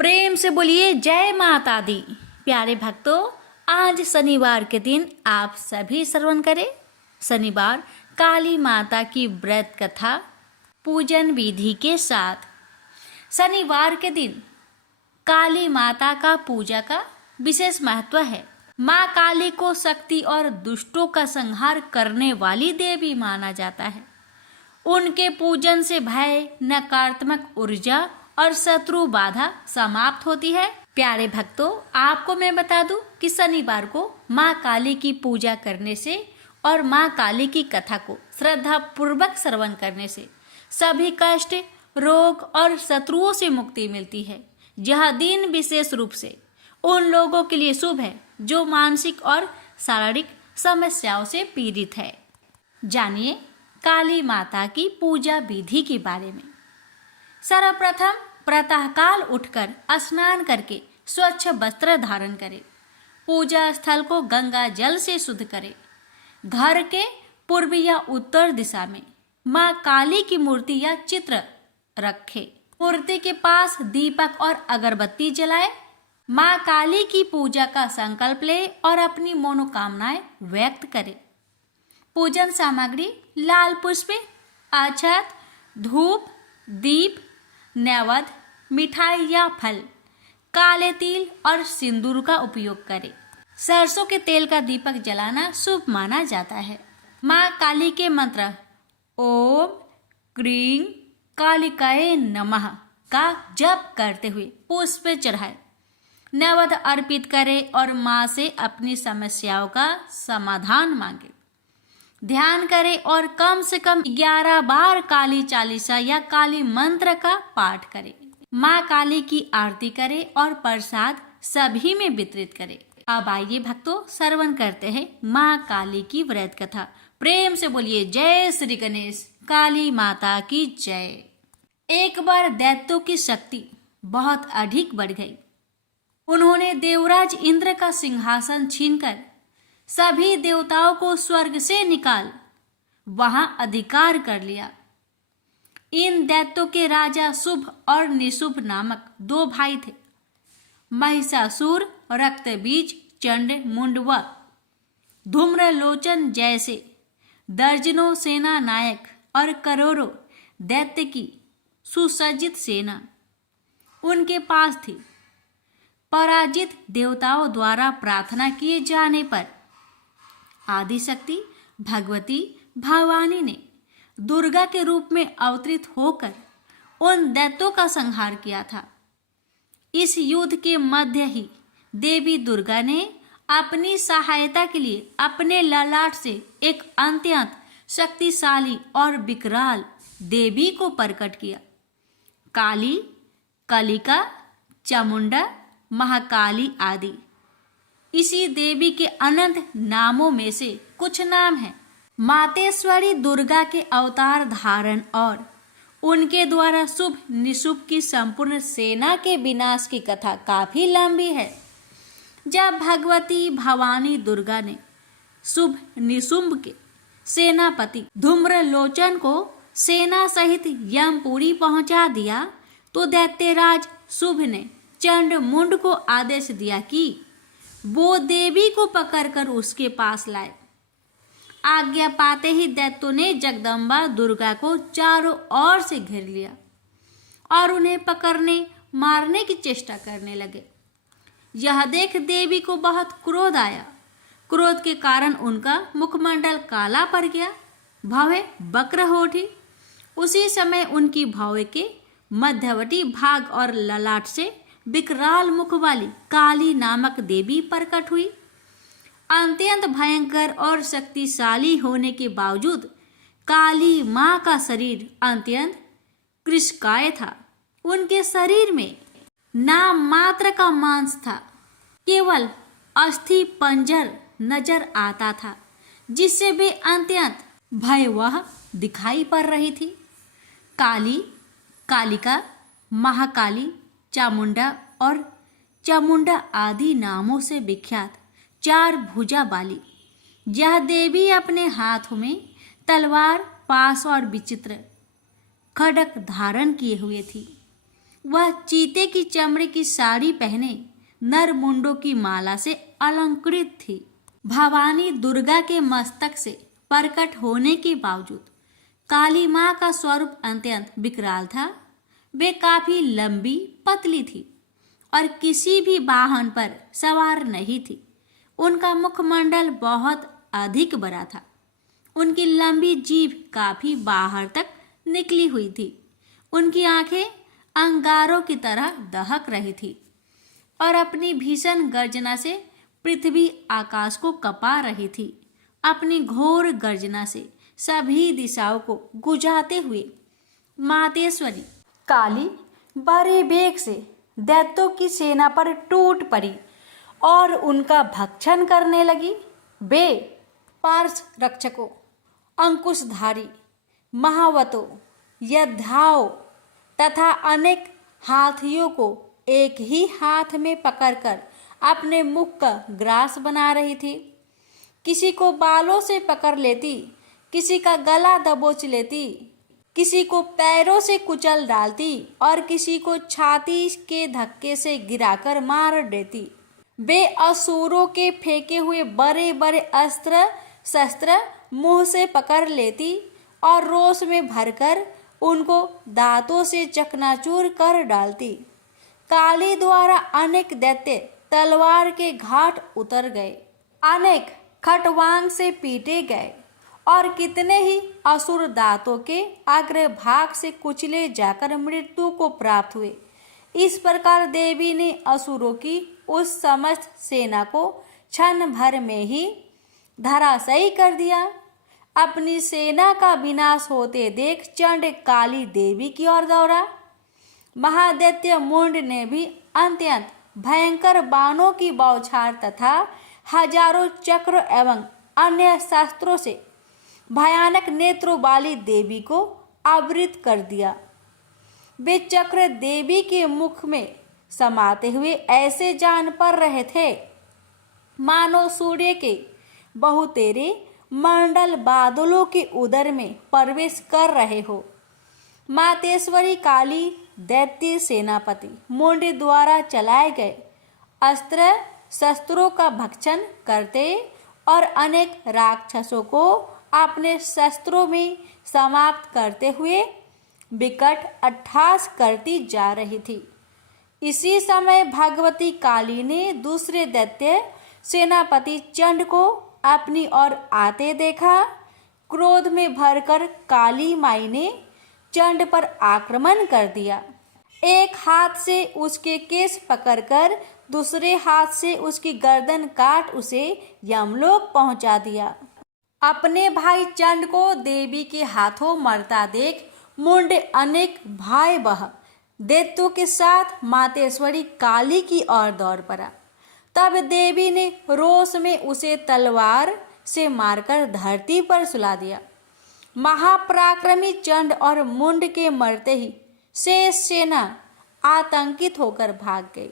प्रेम से बोलिए जय माता दी। प्यारे भक्तों, आज शनिवार के दिन आप सभी श्रवण करें। शनिवार काली माता की व्रत कथा पूजन विधि के साथ। शनिवार के दिन काली माता का पूजा का विशेष महत्व है। माँ काली को शक्ति और दुष्टों का संहार करने वाली देवी माना जाता है। उनके पूजन से भय, नकारात्मक ऊर्जा और शत्रु बाधा समाप्त होती है। प्यारे भक्तों, आपको मैं बता दूं कि शनिवार को माँ काली की पूजा करने से और माँ काली की कथा को श्रद्धा पूर्वक श्रवण करने से सभी कष्ट, रोग और शत्रुओं से मुक्ति मिलती है। यह दिन विशेष रूप से उन लोगों के लिए शुभ है जो मानसिक और शारीरिक समस्याओं से पीड़ित है। जानिए काली माता की पूजा विधि के बारे में। सर्वप्रथम प्रातःकाल उठकर स्नान करके स्वच्छ वस्त्र धारण करें। पूजा स्थल को गंगा जल से शुद्ध करें। घर के पूर्व या उत्तर दिशा में माँ काली की मूर्ति या चित्र रखें। मूर्ति के पास दीपक और अगरबत्ती जलाएं। माँ काली की पूजा का संकल्प लें और अपनी मनोकामनाएं व्यक्त करें। पूजन सामग्री लाल पुष्प, अक्षत, धूप, दीप, नैवेद्य, मिठाई या फल, काले तिल और सिंदूर का उपयोग करें। सरसों के तेल का दीपक जलाना शुभ माना जाता है। माँ काली के मंत्र ओम क्रीं कालिकाय नमः का जप करते हुए पुष्प चढ़ाएं, नैवेद्य अर्पित करें और माँ से अपनी समस्याओं का समाधान मांगे। ध्यान करें और कम से कम 11 बार काली चालीसा या काली मंत्र का पाठ करें। माँ काली की आरती करें और प्रसाद सभी में वितरित करें। अब आइए भक्तों, श्रवण करते हैं माँ काली की व्रत कथा। प्रेम से बोलिए जय श्री गणेश, काली माता की जय। एक बार दैत्यों की शक्ति बहुत अधिक बढ़ गई। उन्होंने देवराज इंद्र का सिंहासन छीनकर सभी देवताओं को स्वर्ग से निकाल वहां अधिकार कर लिया। इन दैत्यों के राजा शुभ और निशुभ नामक 2 भाई थे। महिषासुर, रक्तबीज, चंड मुंड व धूम्रलोचन जैसे दर्जनों सेना नायक और करोड़ों दैत्य की सुसज्जित सेना उनके पास थी। पराजित देवताओं द्वारा प्रार्थना किए जाने पर आदिशक्ति भगवती भवानी ने दुर्गा के रूप में अवतरित होकर उन दैत्यों का संहार किया था। इस युद्ध के मध्य ही देवी दुर्गा ने अपनी सहायता के लिए अपने ललाट से एक अत्यंत शक्तिशाली और विकराल देवी को प्रकट किया। काली, कलिका, चामुंडा, महाकाली आदि इसी देवी के अनंत नामों में से कुछ नाम हैं। मातेश्वरी दुर्गा के अवतार धारण और उनके द्वारा शुभ निशुभ की संपूर्ण सेना के विनाश की कथा काफी लंबी है। जब भगवती भवानी दुर्गा ने शुभ निशुंभ के सेनापति धूम्रलोचन को सेना सहित यमपुरी पहुंचा दिया तो दैत्यराज शुभ ने चंड मुंड को आदेश दिया कि वो देवी को पकड़कर उसके पास लाए। आज्ञा पाते ही दैत्यों ने जगदम्बा दुर्गा को चारों ओर से घेर लिया और उन्हें पकड़ने मारने की चेष्टा करने लगे। यह देख देवी को बहुत क्रोध आया। क्रोध के कारण उनका मुखमंडल काला पड़ गया, भवें वक्र हो उठी। उसी समय उनकी भवें के मध्यवर्ती भाग और ललाट से विकराल मुख वाली काली नामक देवी प्रकट हुई। अत्यंत भयंकर और शक्तिशाली होने के बावजूद काली माँ का शरीर अत्यंत कृशकाय था। उनके शरीर में नाम मात्र का मांस था, केवल अस्थि पंजर नजर आता था, जिससे वे अत्यंत भयावह दिखाई पड़ रही थी। काली, कालिका, महाकाली, चामुंडा और चामुंडा आदि नामों से विख्यात 4 भुजा वाली यह देवी अपने हाथों में तलवार, पास और विचित्र खड्ग धारण किए हुए थी। वह चीते की चमड़े की साड़ी पहने नर मुंडों की माला से अलंकृत थी। भवानी दुर्गा के मस्तक से प्रकट होने के बावजूद काली माँ का स्वरूप अत्यंत विकराल था। वे काफी लंबी पतली थी और किसी भी वाहन पर सवार नहीं थी। उनका मुखमंडल बहुत अधिक बड़ा था। उनकी लंबी जीभ काफी बाहर तक निकली हुई थी। उनकी आंखें अंगारों की तरह दहक रही थी और अपनी भीषण गर्जना से पृथ्वी आकाश को कपा रही थी। अपनी घोर गर्जना से सभी दिशाओं को गुजारते हुए मातेश्वरी काली बड़े वेग से दैत्यों की सेना पर टूट पड़ी और उनका भक्षण करने लगी। वे पार्श रक्षकों, अंकुशधारी, महावतों, योद्धाओं तथा अनेक हाथियों को एक ही हाथ में पकड़कर अपने मुख का ग्रास बना रही थी। किसी को बालों से पकड़ लेती, किसी का गला दबोच लेती, किसी को पैरों से कुचल डालती और किसी को छाती के धक्के से गिराकर मार देती। वे असुरों के फेंके हुए बड़े बड़े अस्त्र शस्त्र मुंह से पकड़ लेती और रोष में भरकर उनको दांतों से चकनाचूर कर डालती। काली द्वारा अनेक दैत्य तलवार के घाट उतर गए, अनेक खटवांग से पीटे गए और कितने ही असुर दांतों के अग्रभाग से कुचले जाकर मृत्यु को प्राप्त हुए। इस प्रकार देवी ने असुरों की उस समस्त सेना को क्षण भर में ही धराशायी कर दिया। अपनी सेना का विनाश होते देख चंड काली देवी की ओर दौड़ा। महादैत्य मुंड ने भी अत्यंत भयंकर बाणों की बौछार तथा हजारों चक्र एवं अन्य शस्त्रों से भयानक नेत्रों वाली देवी को आवृत कर दिया। वे चक्र देवी के मुख में समाते हुए ऐसे जान पड़ रहे थे मानो सूर्य के बहुतेरे मंडल बादलों के उदर में प्रवेश कर रहे हो। मातेश्वरी काली दैत्य सेनापति मुंड द्वारा चलाए गए अस्त्र शस्त्रों का भक्षण करते और अनेक राक्षसों को अपने शस्त्रों में समाप्त करते हुए विकट अट्टहास करती जा रही थी। इसी समय भगवती काली ने दूसरे दैत्य सेनापति चंड को अपनी ओर आते देखा। क्रोध में भरकर काली माई ने चंड पर आक्रमण कर दिया। एक हाथ से उसके केस पकड़कर दूसरे हाथ से उसकी गर्दन काट उसे यमलोक पहुंचा दिया। अपने भाई चंड को देवी के हाथों मरता देख मुंड अनेक भयावह दैत्यों के साथ मातेश्वरी काली की ओर दौड़ पड़ा। तब देवी ने रोष में उसे तलवार से मारकर धरती पर सुला दिया। महापराक्रमी चंड और मुंड के मरते ही शेष सेना आतंकित होकर भाग गई।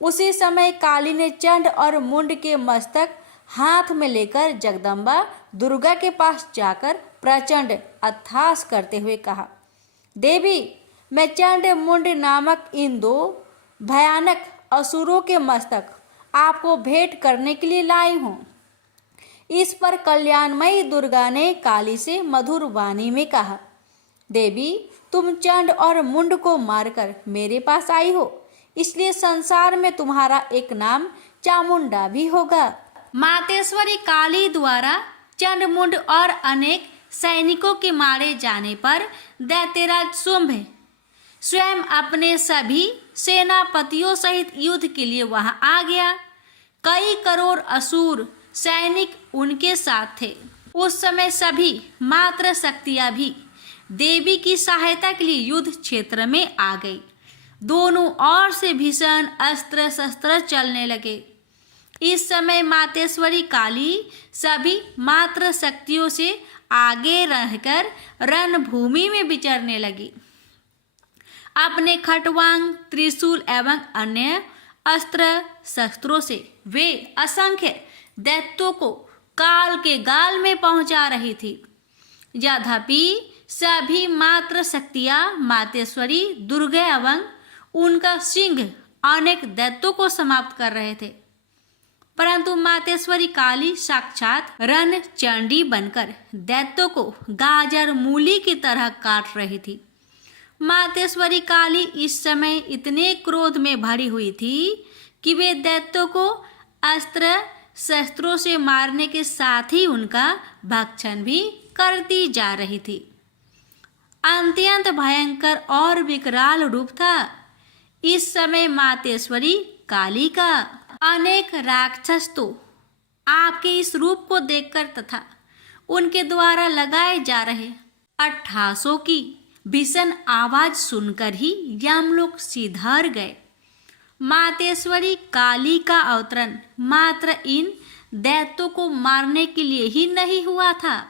उसी समय काली ने चंड और मुंड के मस्तक हाथ में लेकर जगदम्बा दुर्गा के पास जाकर प्रचंड अट्टहास करते हुए कहा, देवी, मैं चंड मुंड नामक इन दो भयानक असुरों के मस्तक आपको भेंट करने के लिए लाई हूँ। इस पर कल्याणमयी दुर्गा ने काली से मधुर वाणी में कहा, देवी, तुम चंड और मुंड को मारकर मेरे पास आई हो, इसलिए संसार में तुम्हारा एक नाम चामुंडा भी होगा। मातेश्वरी काली द्वारा चंड मुंड और अनेक सैनिकों के मारे जाने पर दैत्यराज शुंभ स्वयं अपने सभी सेनापतियों सहित युद्ध के लिए वहां आ गया। कई करोड़ असुर सैनिक उनके साथ थे। उस समय सभी मात्र शक्तियां भी देवी की सहायता के लिए युद्ध क्षेत्र में आ गई। दोनों ओर से भीषण अस्त्र शस्त्र चलने लगे। इस समय मातेश्वरी काली सभी मात्र शक्तियों से आगे रहकर रणभूमि में विचरने लगी। अपने खटवांग, त्रिशूल एवं अन्य अस्त्र शस्त्रों से वे असंख्य दैत्यों को काल के गाल में पहुंचा रही थी। यद्यपि सभी मात्र शक्तियां मातेश्वरी दुर्गा एवं उनका सिंह अनेक दैत्यों को समाप्त कर रहे थे, परंतु मातेश्वरी काली साक्षात रण चंडी बनकर दैत्यों को गाजर मूली की तरह काट रही थी। मातेश्वरी काली इस समय इतने क्रोध में भरी हुई थी कि वे दैत्यों को अस्त्र शस्त्रों से मारने के साथ ही उनका भक्षण भी करती जा रही थी। अत्यंत भयंकर और विकराल रूप था इस समय मातेश्वरी काली का। अनेक राक्षस तो आपके इस रूप को देखकर तथा उनके द्वारा लगाए जा रहे अट्ठासों की भीषण आवाज सुनकर ही यमलोक सिधार गए। मातेश्वरी काली का अवतरण मात्र इन दैत्यों को मारने के लिए ही नहीं हुआ था,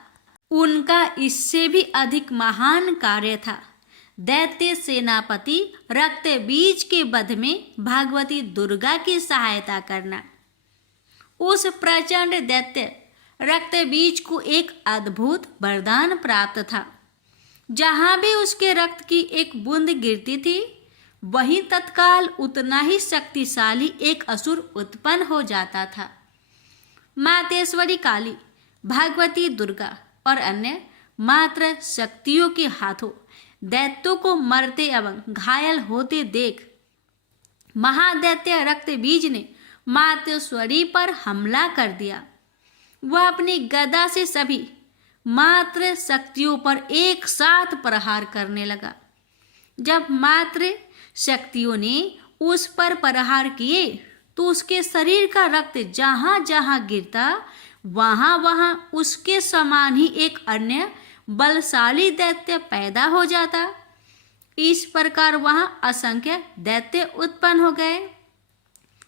उनका इससे भी अधिक महान कार्य था। दैत्य सेनापति रक्तबीज के वध में भगवती दुर्गा की सहायता करना। उस प्रचंड दैत्य रक्तबीज को एक अद्भुत वरदान प्राप्त था। जहां भी उसके रक्त की एक बूंद गिरती थी, वहीं तत्काल उतना ही शक्तिशाली एक असुर उत्पन्न हो जाता था। मातेश्वरी काली, भगवती दुर्गा और अन्य मात्र शक्तियों के हाथों दैत्यों को मरते एवं घायल होते देख महादैत्य रक्तबीज ने मातेश्वरी पर हमला कर दिया। वह अपनी गदा से सभी मात्र शक्तियों पर एक साथ प्रहार करने लगा। जब मात्र शक्तियों ने उस पर प्रहार किए तो उसके शरीर का रक्त जहां जहां गिरता वहां वहां उसके समान ही एक अन्य बलशाली दैत्य पैदा हो जाता। इस प्रकार वहां असंख्य दैत्य उत्पन्न हो गए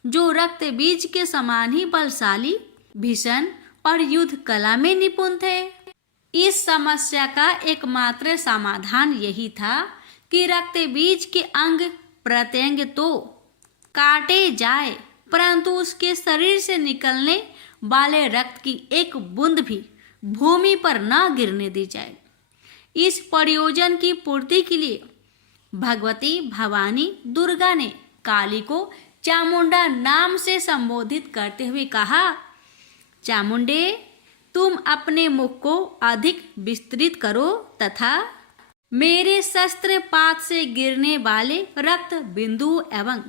जो रक्त बीज के समान ही बलशाली, भीषण और युद्ध कला में निपुण थे। इस समस्या का एकमात्र समाधान यही था कि रक्त बीज के अंग प्रत्यंग तो काटे जाए, परंतु उसके शरीर से निकलने वाले रक्त की एक बूंद भी भूमि पर न गिरने दी जाए। इस प्रयोजन की पूर्ति के लिए भगवती भवानी दुर्गा ने काली को चामुंडा नाम से संबोधित करते हुए कहा, चामुंडे, तुम अपने मुख को अधिक विस्तृत करो तथा मेरे शस्त्र पात से गिरने वाले रक्त बिंदु एवं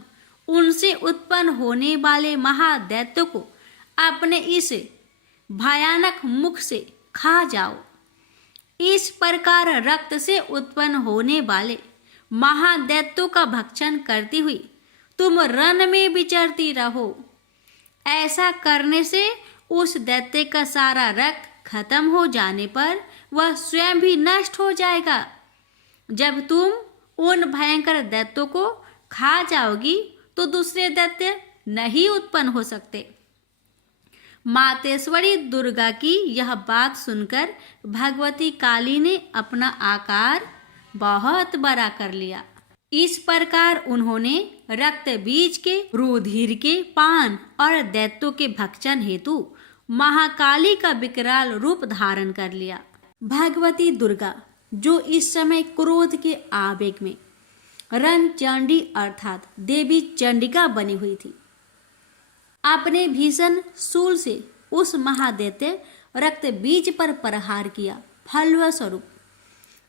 उनसे उत्पन्न होने वाले महादैत्यों को अपने इस भयानक मुख से खा जाओ। इस प्रकार रक्त से उत्पन्न होने वाले महादैत्यों का भक्षण करती हुई तुम रण में विचरती रहो। ऐसा करने से उस दैत्य का सारा रक्त खत्म हो जाने पर वह स्वयं भी नष्ट हो जाएगा। जब तुम उन भयंकर दैत्यों को खा जाओगी तो दूसरे दैत्य नहीं उत्पन्न हो सकते। मातेश्वरी दुर्गा की यह बात सुनकर भगवती काली ने अपना आकार बहुत बड़ा कर लिया। इस प्रकार उन्होंने रक्त बीज के रुधिर के पान और दैत्यों के भक्षण हेतु महाकाली का विकराल रूप धारण कर लिया। भगवती दुर्गा जो इस समय क्रोध के आवेग में रणचंडी अर्थात देवी चंडिका बनी हुई थी, अपने भीषण शूल से उस महादैत्य रक्त बीज पर प्रहार किया। फलस्वरूप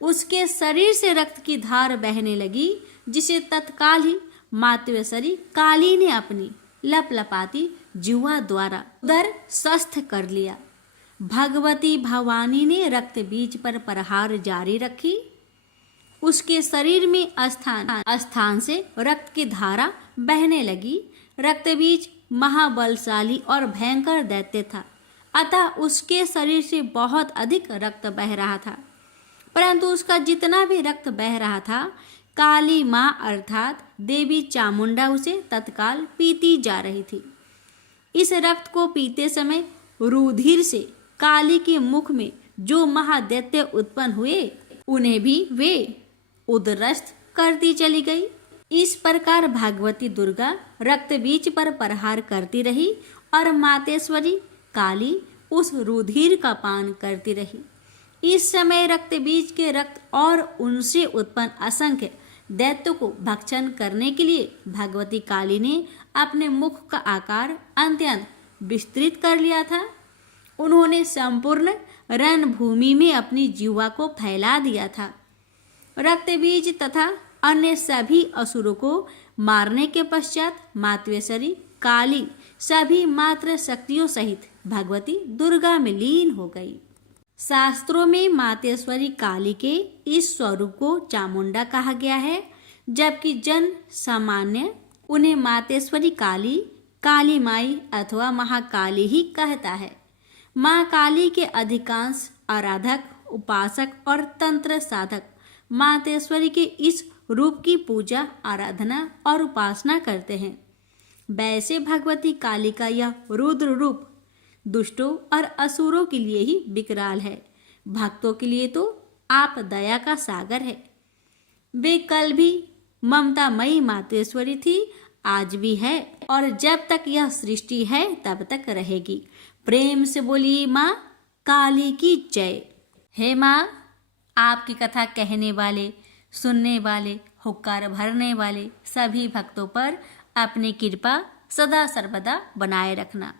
उसके शरीर से रक्त की धार बहने लगी, जिसे तत्काल ही मातेश्वरी काली ने अपनी लपलपाती जुआ द्वारा उदर स्वस्थ कर लिया। भगवती भवानी ने रक्त बीज पर प्रहार जारी रखी। उसके शरीर में स्थान से रक्त की धारा बहने लगी। रक्त बीज महाबलशाली और भयंकर दैत्य था, अतः उसके शरीर से बहुत अधिक रक्त बह रहा था, परंतु उसका जितना भी रक्त बह रहा था काली माँ अर्थात देवी चामुंडा उसे तत्काल पीती जा रही थी। इस रक्त को पीते समय रुधिर से काली के मुख में जो महादैत्य उत्पन्न हुए उन्हें भी वे उदरस्त करती चली गई। इस प्रकार भगवती दुर्गा रक्त बीज पर प्रहार करती रही और मातेश्वरी काली उस रुधिर का पान करती रही। इस समय रक्त बीज के रक्त और उनसे उत्पन्न असंख्य दैत्यों को भक्षण करने के लिए भगवती काली ने अपने मुख का आकार अत्यंत विस्तृत कर लिया था। उन्होंने संपूर्ण रणभूमि में अपनी जीवा को फैला दिया था। रक्त बीज तथा अन्य सभी असुरों को मारने के पश्चात मातवेश्वरी काली सभी मात्र शक्तियों सहित भगवती दुर्गा में लीन हो गई। शास्त्रों में मातेश्वरी काली के इस स्वरूप को चामुंडा कहा गया है, जबकि जन सामान्य उन्हें मातेश्वरी काली, काली माई अथवा महाकाली ही कहता है। माँ काली के अधिकांश आराधक, उपासक और तंत्र साधक मातेश्वरी के इस रूप की पूजा, आराधना और उपासना करते हैं। वैसे भगवती काली का यह रुद्र रूप दुष्टों और असुरों के लिए ही विकराल है, भक्तों के लिए तो आप दया का सागर है। वे कल भी ममतामयी मातेश्वरी थी, आज भी है और जब तक यह सृष्टि है तब तक रहेगी। प्रेम से बोलिए माँ काली की जय। हे माँ, आपकी कथा कहने वाले, सुनने वाले, हुक्कार भरने वाले सभी भक्तों पर अपनी कृपा सदा सर्वदा बनाए रखना।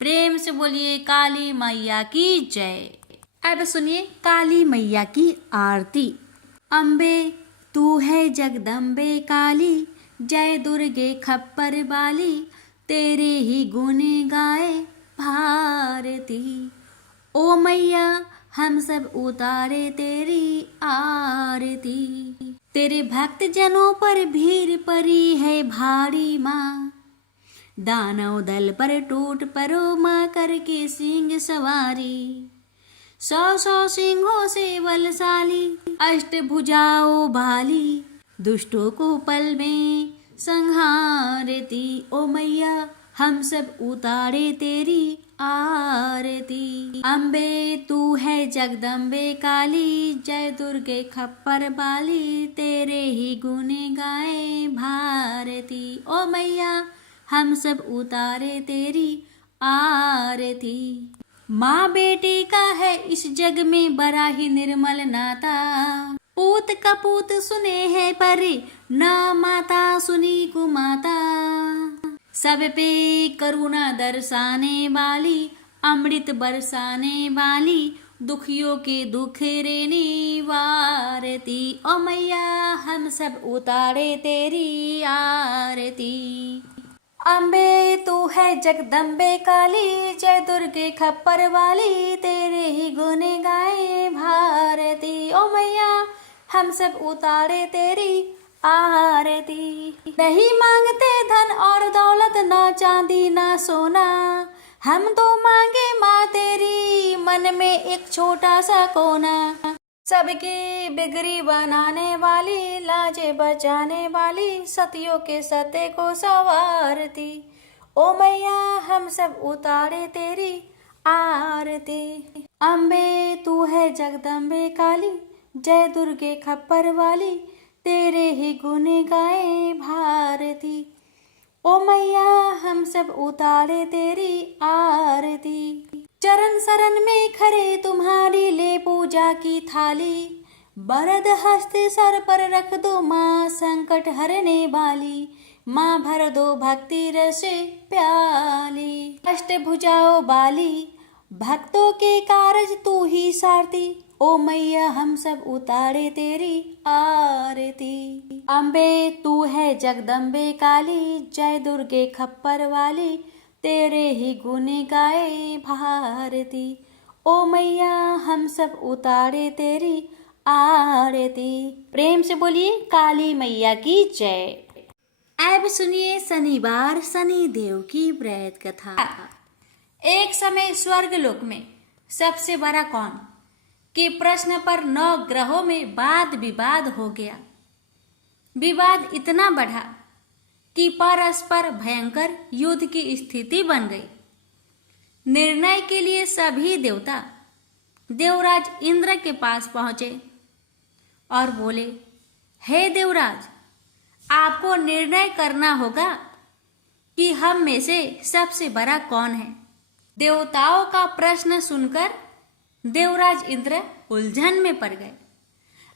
प्रेम से बोलिए काली मैया की जय। अब सुनिए काली मैया की आरती। अम्बे तू है जगदम्बे काली, जय दुर्गे खप्पर बाली, तेरे ही गुने गाए भारती। ओ मैया हम सब उतारे तेरी आरती, तेरे भक्त जनों पर भीड़ पड़ी है भारी माँ, दानव दल पर टूट परो माँ करके सिंह सवारी। 100 सिंहों से बलशाली, अष्टभुजाओ भाली, दुष्टों को पल में संहारती। ओ मैया हम सब उतारे तेरी आरती। अम्बे तू है जगदम्बे काली, जय दुर्गे खप्पर बाली, तेरे ही गुने गाए भारती। ओ मैया हम सब उतारे तेरी आरती। माँ बेटी का है इस जग में बड़ा ही निर्मल नाता, पूत कपूत सुने है परे, ना माता सुनी कुमाता। सब पे करुणा दर्शाने वाली, अमृत बरसाने वाली, दुखियों के दुख रेने वारती। ओ मैया हम सब उतारे तेरी आरती। अम्बे तू है जगदम्बे काली, जय दुर्गे खप्पर वाली, तेरे ही गुने गाए भारती। ओ मैया हम सब उतारे तेरी आरती। नहीं मांगते धन और दौलत, ना चांदी ना सोना, हम तो मांगे माँ तेरी मन में एक छोटा सा कोना। सबकी बिगड़ी बनाने वाली, लाजे बचाने वाली, सतियों के सत्य को संवारती। ओ मैया हम सब उतारे तेरी आरती। अम्बे तू है जगदम्बे काली, जय दुर्गे खप्पर वाली, तेरे ही गुने गाए भारती। ओ मैया हम सब उतारे तेरी आरती। चरण शरण में खड़े तुम्हारी ले पूजा की थाली, बरद हस्त सर पर रख दो माँ संकट हरने वाली। माँ भर दो भक्ति रस प्याली, अष्टभुजाओ बाली, भक्तों के कारज तू ही सारती। ओ मैया हम सब उतारे तेरी आरती। अम्बे तू है जगदम्बे काली, जय दुर्गे खप्पर वाली, तेरे ही गुने गाए भारती। ओ मैया हम सब उतारे तेरी आरती। प्रेम से बोलिए काली मैया की जय। अब सुनिए शनिवार शनि देव की व्रत कथा। एक समय स्वर्ग लोक में सबसे बड़ा कौन के प्रश्न पर 9 ग्रहों में वाद विवाद हो गया। विवाद इतना बढ़ा कि परस्पर भयंकर युद्ध की स्थिति बन गई। निर्णय के लिए सभी देवता देवराज इंद्र के पास पहुंचे और बोले, हे देवराज, आपको निर्णय करना होगा कि हम में से सबसे बड़ा कौन है। देवताओं का प्रश्न सुनकर देवराज इंद्र उलझन में पड़ गए।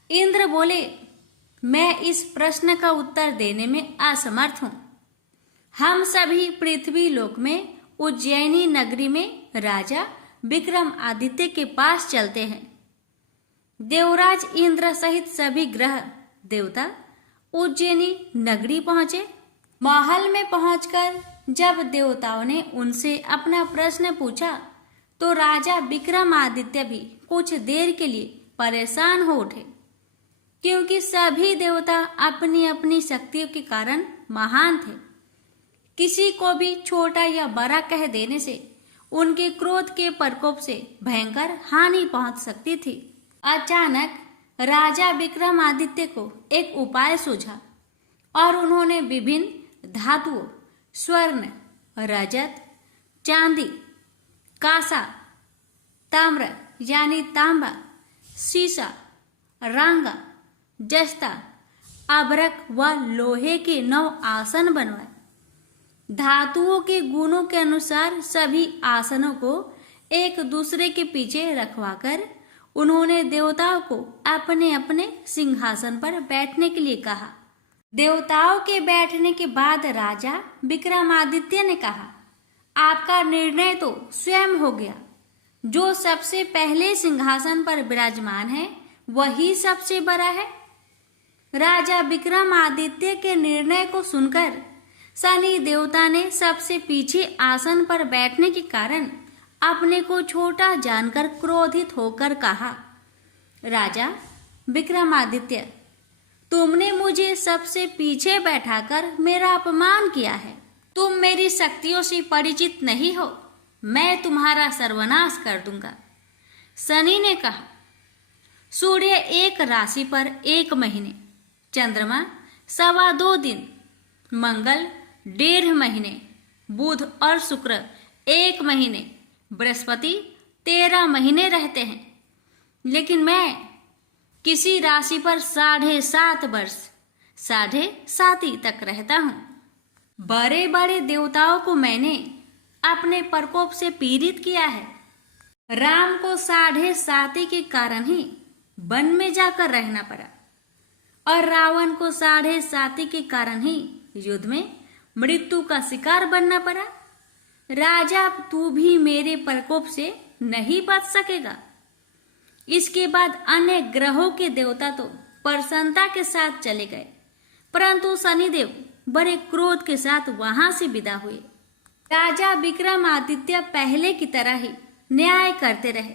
इंद्र बोले, मैं इस प्रश्न का उत्तर देने में असमर्थ हूं। हम सभी पृथ्वी लोक में उज्जैनी नगरी में राजा विक्रमादित्य के पास चलते हैं। देवराज इंद्र सहित सभी ग्रह देवता उज्जैनी नगरी पहुंचे। महल में पहुंचकर जब देवताओं ने उनसे अपना प्रश्न पूछा तो राजा विक्रमादित्य भी कुछ देर के लिए परेशान हो उठे, क्योंकि सभी देवता अपनी अपनी शक्तियों के कारण महान थे। किसी को भी छोटा या बड़ा कह देने से उनके क्रोध के प्रकोप से भयंकर हानि पहुंच सकती थी। अचानक राजा विक्रमादित्य को एक उपाय सूझा और उन्होंने विभिन्न धातुओं स्वर्ण, रजत, चांदी, कांसा, ताम्र यानी तांबा, सीसा, रांगा, जस्ता, अभ्रक व लोहे के 9 आसन बनवाए। धातुओं के गुणों के अनुसार सभी आसनों को एक दूसरे के पीछे रखवाकर उन्होंने देवताओं को अपने अपने सिंहासन पर बैठने के लिए कहा। देवताओं के बैठने के बाद राजा विक्रमादित्य ने कहा, आपका निर्णय तो स्वयं हो गया। जो सबसे पहले सिंहासन पर विराजमान है वही सबसे बड़ा है। राजा विक्रमादित्य के निर्णय को सुनकर शनि देवता ने सबसे पीछे आसन पर बैठने के कारण अपने को छोटा जानकर क्रोधित होकर कहा, राजा विक्रमादित्य, तुमने मुझे सबसे पीछे बैठाकर मेरा अपमान किया है। तुम मेरी शक्तियों से परिचित नहीं हो। मैं तुम्हारा सर्वनाश कर दूंगा। शनि ने कहा, सूर्य एक राशि पर 1 महीने, चंद्रमा 2.25 दिन, मंगल 1.5 महीने, बुध और शुक्र 1 महीने, बृहस्पति 13 महीने रहते हैं, लेकिन मैं किसी राशि पर 7.5 वर्ष 7.5 तक रहता हूं। बड़े बड़े देवताओं को मैंने अपने प्रकोप से पीड़ित किया है। राम को 7.5 के कारण ही वन में जाकर रहना पड़ा और रावण को 7.5 के कारण ही युद्ध में मृत्यु का शिकार बनना पड़ा। राजा, तू भी मेरे प्रकोप से नहीं बच सकेगा। इसके बाद अन्य ग्रहों के देवता तो प्रसन्नता के साथ चले गए, परंतु शनिदेव बड़े क्रोध के साथ वहां से विदा हुए। राजा विक्रमादित्य पहले की तरह ही न्याय करते रहे।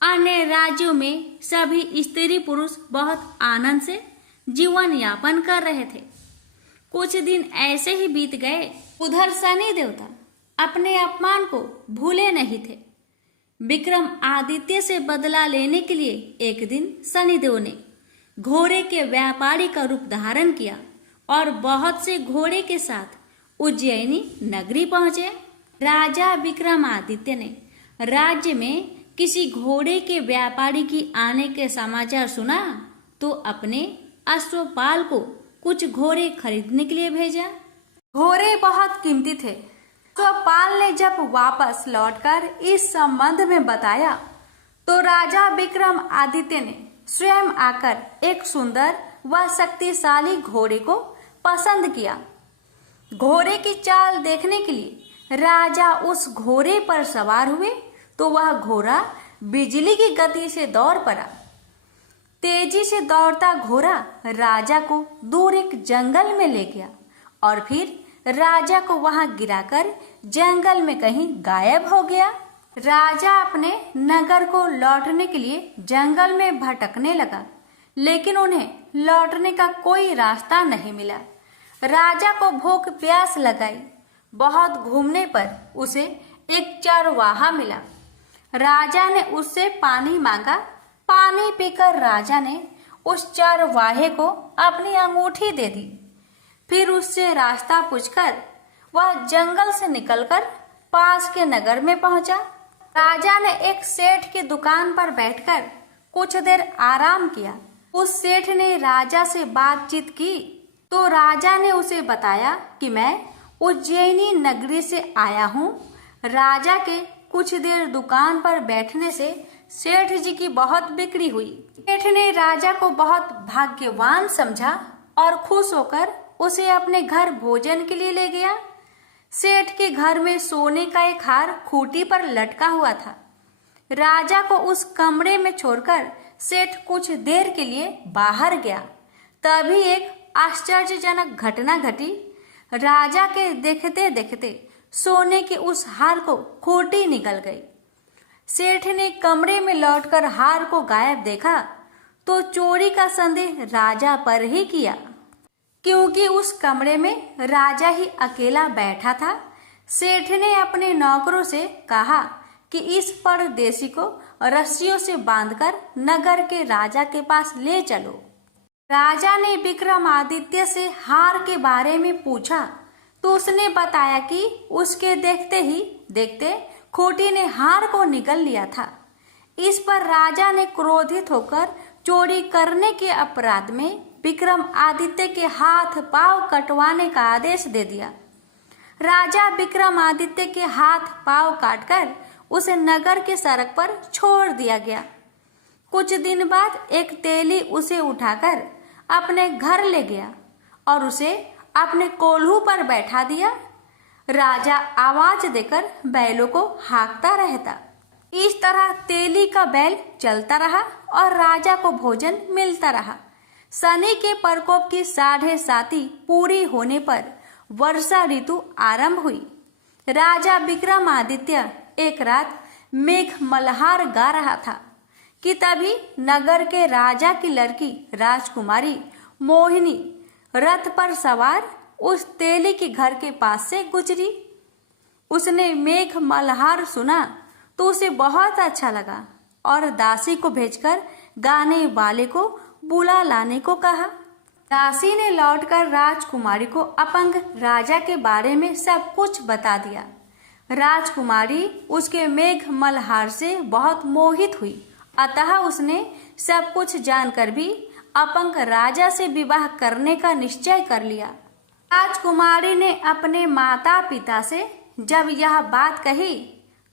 अन्य राज्यों में सभी स्त्री पुरुष बहुत आनंद से जीवन यापन कर रहे थे। कुछ दिन ऐसे ही बीत गए। उधर शनि देवता अपने अपमान को भूले नहीं थे। विक्रम आदित्य से बदला लेने के लिए एक दिन शनिदेव ने घोड़े के व्यापारी का रूप धारण किया और बहुत से घोड़े के साथ उज्जैनी नगरी पहुंचे। राजा विक्रमादित्य ने राज्य में किसी घोड़े के व्यापारी की आने के समाचार सुना तो अपने अश्वपाल को कुछ घोड़े खरीदने के लिए भेजा। घोड़े बहुत कीमती थे। अश्वपाल ने जब वापस लौटकर इस संबंध में बताया तो राजा विक्रमादित्य ने स्वयं आकर एक सुंदर व शक्तिशाली घोड़े को पसंद किया। घोड़े की चाल देखने के लिए राजा उस घोड़े पर सवार हुए तो वह घोड़ा बिजली की गति से दौड़ पड़ा। तेजी से दौड़ता घोड़ा राजा को दूर एक जंगल में ले गया और फिर राजा को वहां गिराकर जंगल में कहीं गायब हो गया। राजा अपने नगर को लौटने के लिए जंगल में भटकने लगा, लेकिन उन्हें लौटने का कोई रास्ता नहीं मिला। राजा को भूख प्यास लगाई। बहुत घूमने पर उसे एक चरवाहा मिला। राजा ने उससे पानी मांगा। पानी पीकर राजा ने उस चरवाहे को अपनी अंगूठी दे दी। फिर उससे रास्ता पूछकर वह जंगल से निकलकर पास के नगर में पहुंचा। राजा ने एक सेठ की दुकान पर बैठकर कुछ देर आराम किया। उस सेठ ने राजा से बातचीत की तो राजा ने उसे बताया कि मैं उज्जैनी नगरी से आया हूँ। राजा के कुछ देर दुकान पर बैठने से सेठ जी की बहुत बिक्री हुई। सेठ ने राजा को बहुत भाग्यवान समझा और खुश होकर उसे अपने घर भोजन के लिए ले गया। सेठ के घर में सोने का एक हार खूंटी पर लटका हुआ था। राजा को उस कमरे में छोड़कर सेठ कुछ देर के लिए बाहर गया। तभी एक आश्चर्यजनक घटना घटी। राजा के देखते देखते सोने के उस हार को खूंटी निकल गई। सेठ ने कमरे में लौटकर हार को गायब देखा तो चोरी का संदेह राजा पर ही किया, क्योंकि उस कमरे में राजा ही अकेला बैठा था। सेठ ने अपने नौकरों से कहा कि इस परदेसी को रस्सियों से बांधकर नगर के राजा के पास ले चलो। राजा ने विक्रमादित्य से हार के बारे में पूछा तो उसने बताया कि उसके देखते ही देखते खूंटी ने हार को निगल लिया था। इस पर राजा ने क्रोधित होकर चोरी करने के अपराध में विक्रमादित्य के हाथ पांव कटवाने का आदेश दे दिया। राजा विक्रमादित्य के हाथ पांव काटकर उसे नगर के सड़क पर छोड़ दिया गया। कुछ दिन बाद एक तेली उसे उठाकर अपने घर ले गया और उसे अपने कोल्हू पर बैठा दिया। राजा आवाज देकर बैलों को हाँकता रहता। इस तरह तेली का बैल चलता रहा और राजा को भोजन मिलता रहा। शनि के प्रकोप की 7.5 पूरी होने पर वर्षा ऋतु आरंभ हुई। राजा विक्रमादित्य एक रात मेघ मल्हार गा रहा था कि तभी नगर के राजा की लड़की राजकुमारी मोहिनी रथ पर सवार उस तेली के घर के पास से गुजरी। उसने मेघ मल्हार सुना तो उसे बहुत अच्छा लगा और दासी को भेजकर गाने वाले को बुला लाने को कहा। दासी ने लौटकर राजकुमारी को अपंग राजा के बारे में सब कुछ बता दिया। राजकुमारी उसके मेघ मल्हार से बहुत मोहित हुई, अतः उसने सब कुछ जानकर भी अपंग राजा से विवाह करने का निश्चय कर लिया। राजकुमारी ने अपने माता पिता से जब यह बात कही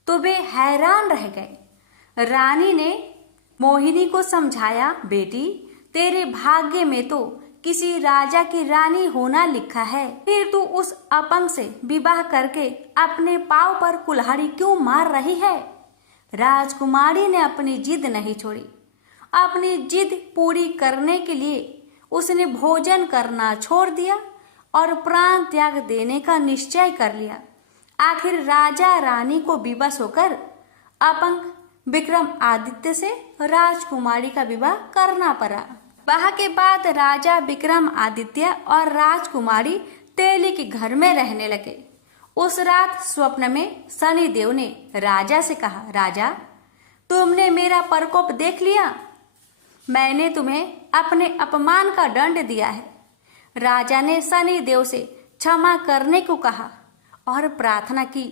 तो वे हैरान रह गए। रानी ने मोहिनी को समझाया, बेटी तेरे भाग्य में तो किसी राजा की रानी होना लिखा है, फिर तू उस अपंग से विवाह करके अपने पांव पर कुल्हाड़ी क्यों मार रही है। राजकुमारी ने अपनी जिद नहीं छोड़ी। अपनी जिद पूरी करने के लिए उसने भोजन करना छोड़ दिया और प्राण त्याग देने का निश्चय कर लिया। आखिर राजा रानी को विवश होकर अपंग विक्रमादित्य से राजकुमारी का विवाह करना पड़ा। विवाह के बाद राजा विक्रमादित्य और राजकुमारी तेली के घर में रहने लगे। उस रात स्वप्न में शनिदेव ने राजा से कहा, राजा तुमने मेरा प्रकोप देख लिया, मैंने तुम्हें अपने अपमान का दंड दिया है। राजा ने शनिदेव से क्षमा करने को कहा और प्रार्थना की,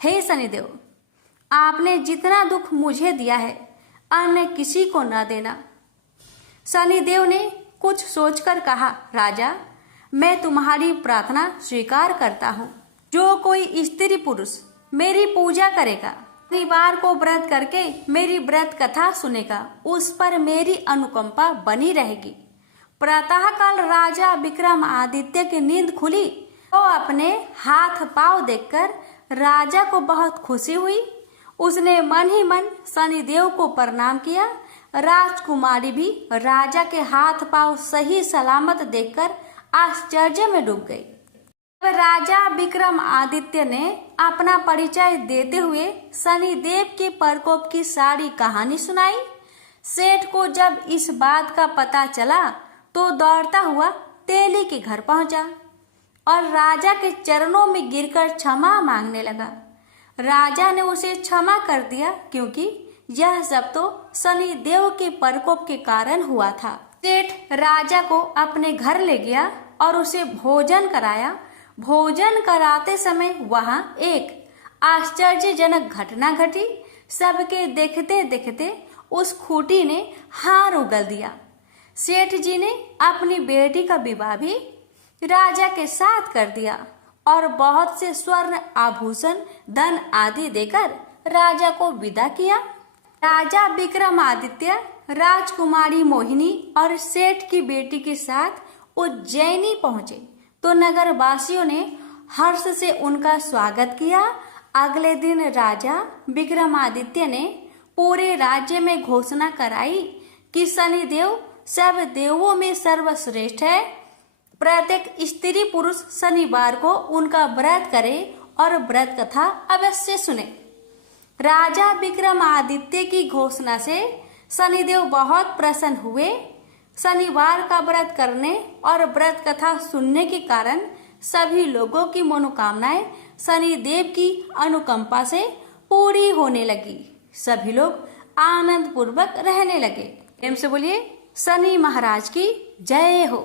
हे शनिदेव आपने जितना दुख मुझे दिया है अन्य किसी को न देना। शनिदेव ने कुछ सोचकर कहा, राजा मैं तुम्हारी प्रार्थना स्वीकार करता हूँ। जो कोई स्त्री पुरुष मेरी पूजा करेगा, शनिवार को व्रत करके मेरी व्रत कथा सुनेगा, उस पर मेरी अनुकंपा बनी रहेगी। प्रातःकाल राजा विक्रमादित्य की नींद खुली तो अपने हाथ पांव देखकर राजा को बहुत खुशी हुई। उसने मन ही मन शनिदेव को प्रणाम किया। राजकुमारी भी राजा के हाथ पांव सही सलामत देखकर आश्चर्य में डूब गई। राजा विक्रमादित्य ने अपना परिचय देते हुए शनिदेव के प्रकोप की सारी कहानी सुनाई। सेठ को जब इस बात का पता चला तो दौड़ता हुआ तेली के घर पहुंचा और राजा के चरणों में गिरकर क्षमा मांगने लगा। राजा ने उसे क्षमा कर दिया क्योंकि यह सब तो शनिदेव के प्रकोप के कारण हुआ था। सेठ राजा को अपने घर ले गया और उसे भोजन कराया। भोजन कराते समय वहां एक आश्चर्यजनक घटना घटी। सबके देखते देखते उस खूंटी ने हार उगल दिया। सेठ जी ने अपनी बेटी का विवाह भी राजा के साथ कर दिया और बहुत से स्वर्ण आभूषण धन आदि देकर राजा को विदा किया। राजा विक्रमादित्य राजकुमारी मोहिनी और सेठ की बेटी के साथ उज्जैनी पहुंचे तो नगर वासियों ने हर्ष से उनका स्वागत किया। अगले दिन राजा विक्रमादित्य ने पूरे राज्य में घोषणा कराई कि शनिदेव सब देवों में सर्वश्रेष्ठ है। प्रत्येक स्त्री पुरुष शनिवार को उनका व्रत करे और व्रत कथा अवश्य सुने। राजा विक्रमादित्य की घोषणा से शनिदेव बहुत प्रसन्न हुए। शनिवार का व्रत करने और व्रत कथा सुनने के कारण सभी लोगों की मनोकामनाएं शनिदेव की अनुकंपा से पूरी होने लगी। सभी लोग आनंद पूर्वक रहने लगे। प्रेम से बोलिए शनि महाराज की जय हो।